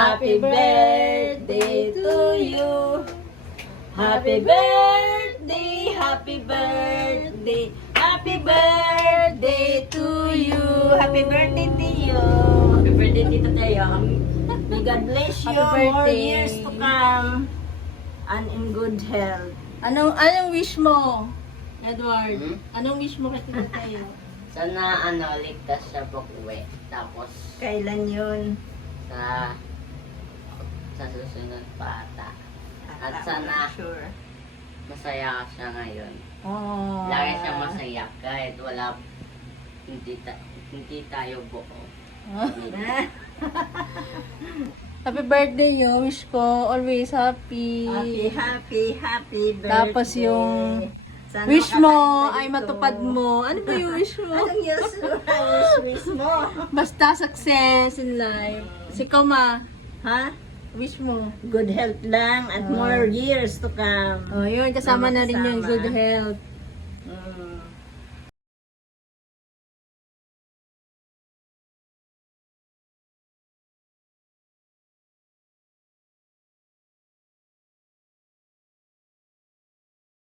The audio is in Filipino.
Happy birthday to you. Happy birthday, happy birthday, happy birthday to you. Happy birthday to you. Happy birthday Tito Teo. May God bless you. Happy More birthday. years to come. And in good health. Anong wish mo, Edward? Hmm? Anong wish mo kay Tito Teo? Sana ligtas siya pag-uwi. Tapos Kailan yun? sa susunod pa ata. At I'm sana not sure. masaya siya ngayon. Oh. Lagi siya masaya kahit hindi tayo buo. Happy birthday yo. Wish ko always happy. Happy birthday. Tapos yung Sana wish mo makakanta ay dito. matupad mo. Ano ba yung wish mo? Anong wish mo? Basta success in life. Si Koma, Ha? wish mo. Good health lang at more years to come. Oh, yun. Kasama na rin yung Kasama. good health. Mm.